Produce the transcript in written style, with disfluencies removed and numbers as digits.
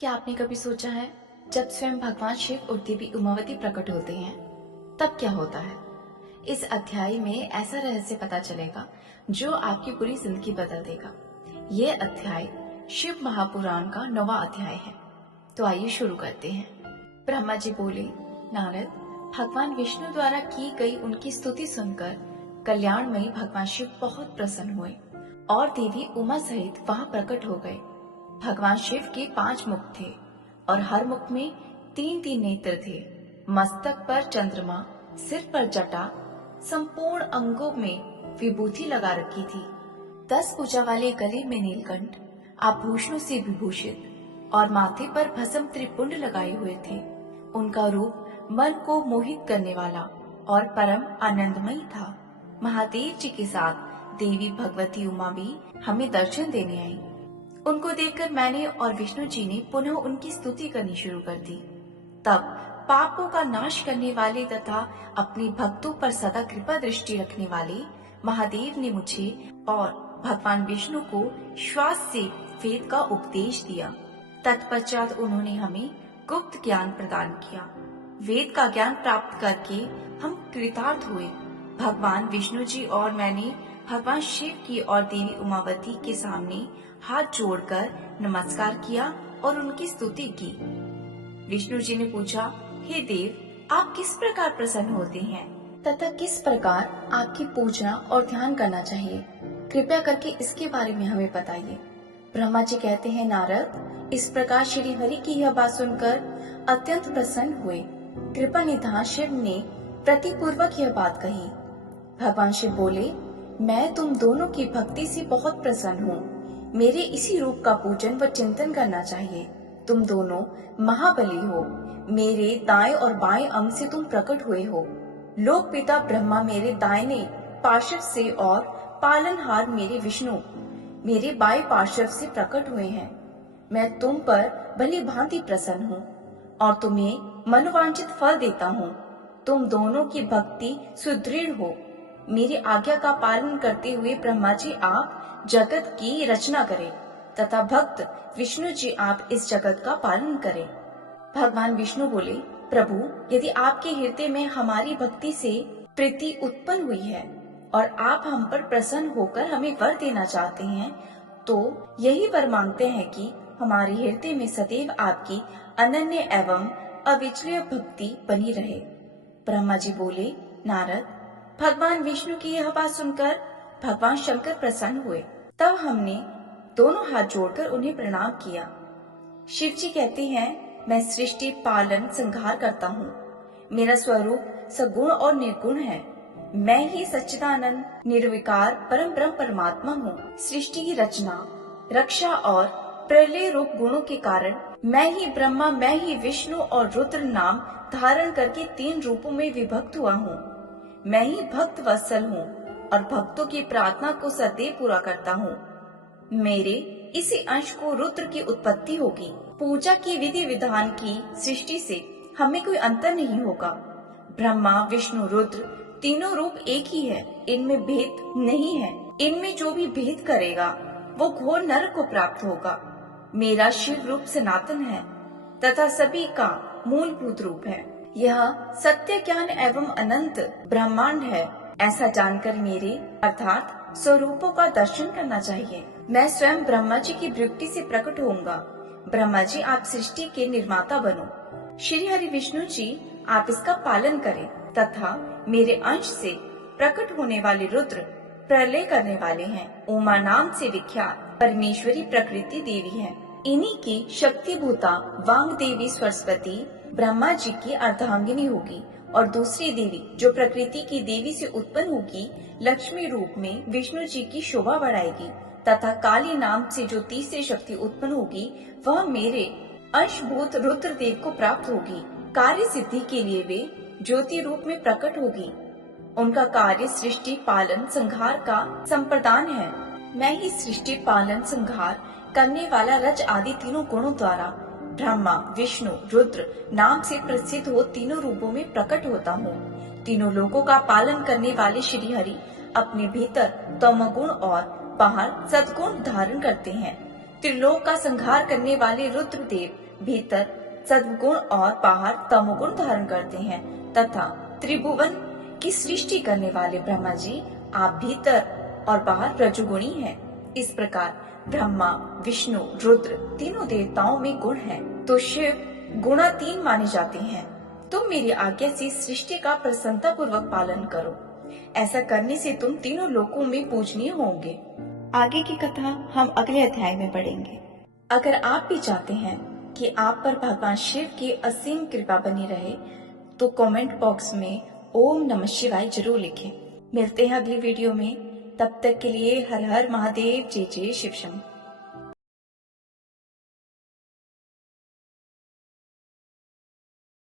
क्या आपने कभी सोचा है जब स्वयं भगवान शिव और देवी उमावती प्रकट होते हैं तब क्या होता है। इस अध्याय में ऐसा रहस्य पता चलेगा जो आपकी पूरी जिंदगी बदल देगा। ये अध्याय शिव महापुराण का 9वां अध्याय है। तो आइए शुरू करते हैं। ब्रह्मा जी बोले, नारद, भगवान विष्णु द्वारा की गई उनकी स्तुति सुनकर कल्याणमयी भगवान शिव बहुत प्रसन्न हुए और देवी उमा सहित वहां प्रकट हो गए। भगवान शिव के 5 मुख थे और हर मुख में 3-3 नेत्र थे। मस्तक पर चंद्रमा, सिर पर जटा, संपूर्ण अंगों में विभूति लगा रखी थी। 10 भुजा वाले गले में नीलकंठ, आभूषणों से विभूषित और माथे पर भस्म त्रिपुंड लगाए हुए थे। उनका रूप मन को मोहित करने वाला और परम आनंदमयी था। महादेव जी के साथ देवी भगवती उमा भी हमें दर्शन देने आई। उनको देखकर मैंने और विष्णु जी ने पुनः उनकी स्तुति करनी शुरू कर दी। तब पापों का नाश करने वाले तथा अपने भक्तों पर सदा कृपा दृष्टि रखने वाले महादेव ने मुझे और भगवान विष्णु को श्वास से वेद का उपदेश दिया। तत्पश्चात उन्होंने हमें गुप्त ज्ञान प्रदान किया। वेद का ज्ञान प्राप्त करके हम कृतार्थ हुए। भगवान विष्णु जी और मैंने भगवान शिव की और देवी उमावती के सामने हाथ जोड़कर नमस्कार किया और उनकी स्तुति की। विष्णु जी ने पूछा, हे देव, आप किस प्रकार प्रसन्न होते हैं तथा किस प्रकार आपकी पूजना और ध्यान करना चाहिए? कृपया करके इसके बारे में हमें बताइए। ब्रह्मा जी कहते हैं, नारद, इस प्रकार श्री हरि की यह बात सुनकर अत्यंत प्रसन्न हुए। कृपा निधान शिव ने प्रतिपूर्वक यह बात कही। भगवान शिव बोले, मैं तुम दोनों की भक्ति से बहुत प्रसन्न हूँ। मेरे इसी रूप का पूजन व चिंतन करना चाहिए। तुम दोनों महाबली हो। मेरे दाएं और बाएं अंग से तुम प्रकट हुए हो। लोक पिता ब्रह्मा मेरे दाहिने पार्श्व से और पालनहार मेरे विष्णु मेरे बाएं पार्श्व से प्रकट हुए हैं। मैं तुम पर भली भांति प्रसन्न हूँ और तुम्हें मनोवांछित फल देता हूँ। तुम दोनों की भक्ति सुदृढ़ हो। मेरी आज्ञा का पालन करते हुए ब्रह्मा जी आप जगत की रचना करें तथा भक्त विष्णु जी आप इस जगत का पालन करें। भगवान विष्णु बोले, प्रभु, यदि आपके हृदय में हमारी भक्ति से प्रीति उत्पन्न हुई है और आप हम पर प्रसन्न होकर हमें वर देना चाहते हैं, तो यही वर मांगते हैं कि हमारे हृदय में सदैव आपकी अनन्य एवं अविचलीय भक्ति बनी रहे। ब्रह्मा जी बोले, नारद, भगवान विष्णु की यह बात सुनकर भगवान शंकर प्रसन्न हुए। तब हमने दोनों हाथ जोड़कर उन्हें प्रणाम किया। शिव जी कहते हैं, मैं सृष्टि पालन संहार करता हूँ। मेरा स्वरूप सगुण और निर्गुण है। मैं ही सच्चिदानंद निर्विकार परम ब्रह्म परमात्मा हूँ। सृष्टि की रचना, रक्षा और प्रलय रूप गुणों के कारण मैं ही ब्रह्मा, मैं ही विष्णु और रुद्र नाम धारण करके 3 रूपों में विभक्त हुआ हूँ। मैं ही भक्त वत्सल हूँ और भक्तों की प्रार्थना को सदैव पूरा करता हूँ। मेरे इसी अंश को रुद्र की उत्पत्ति होगी। पूजा की विधि विधान की सृष्टि से हमें कोई अंतर नहीं होगा। ब्रह्मा, विष्णु, रुद्र तीनों रूप एक ही है। इनमें भेद नहीं है। इनमें जो भी भेद करेगा वो घोर नरक को प्राप्त होगा। मेरा शिव रूप सनातन है तथा सभी का मूलभूत रूप है। यह सत्य ज्ञान एवं अनंत ब्रह्मांड है। ऐसा जानकर मेरे अर्थात स्वरूपों का दर्शन करना चाहिए। मैं स्वयं ब्रह्मा जी की वृत्ति से प्रकट होऊंगा। ब्रह्मा जी, आप सृष्टि के निर्माता बनो। श्री हरि विष्णु जी आप इसका पालन करें तथा मेरे अंश से प्रकट होने वाले रुद्र प्रलय करने वाले हैं। उमा नाम से विख्यात परमेश्वरी प्रकृति देवी है। इन्हीं की शक्ति भूता वांग देवी सरस्वती ब्रह्मा जी की अर्धांगिनी होगी और दूसरी देवी जो प्रकृति की देवी से उत्पन्न होगी लक्ष्मी रूप में विष्णु जी की शोभा बढ़ाएगी तथा काली नाम से जो तीसरी शक्ति उत्पन्न होगी वह मेरे अंशभूत रुद्र देव को प्राप्त होगी। कार्य सिद्धि के लिए वे ज्योति रूप में प्रकट होगी। उनका कार्य सृष्टि पालन संहार का संप्रदान है। मैं ही सृष्टि पालन संहार करने वाला रज आदि तीनों गुणों द्वारा ब्रह्मा, विष्णु, रुद्र नाम से प्रसिद्ध हो तीनों रूपों में प्रकट होता हूँ। तीनों लोगों का पालन करने वाले श्री हरि अपने भीतर तमोगुण और बाहर सद्गुण धारण करते हैं। त्रिलोक का संहार करने वाले रुद्र देव भीतर सद्गुण और बाहर तमोगुण धारण करते हैं तथा त्रिभुवन की सृष्टि करने वाले ब्रह्मा जी आप भीतर और बाहर रजोगुणी हैं। इस प्रकार ब्रह्मा, विष्णु, रुद्र तीनों देवताओं में गुण हैं, तो शिव गुणातीन माने जाते हैं। तुम मेरी आज्ञा से सृष्टि का प्रसन्नता पूर्वक पालन करो। ऐसा करने से तुम तीनों लोकों में पूजनीय होंगे। आगे की कथा हम अगले अध्याय में पढ़ेंगे। अगर आप भी चाहते हैं कि आप पर भगवान शिव की असीम कृपा बनी रहे तो कमेंट बॉक्स में ओम नमः शिवाय जरूर लिखें। मिलते हैं अगली वीडियो में। तब तक के लिए हर हर महादेव, जय जय शिव शंकर।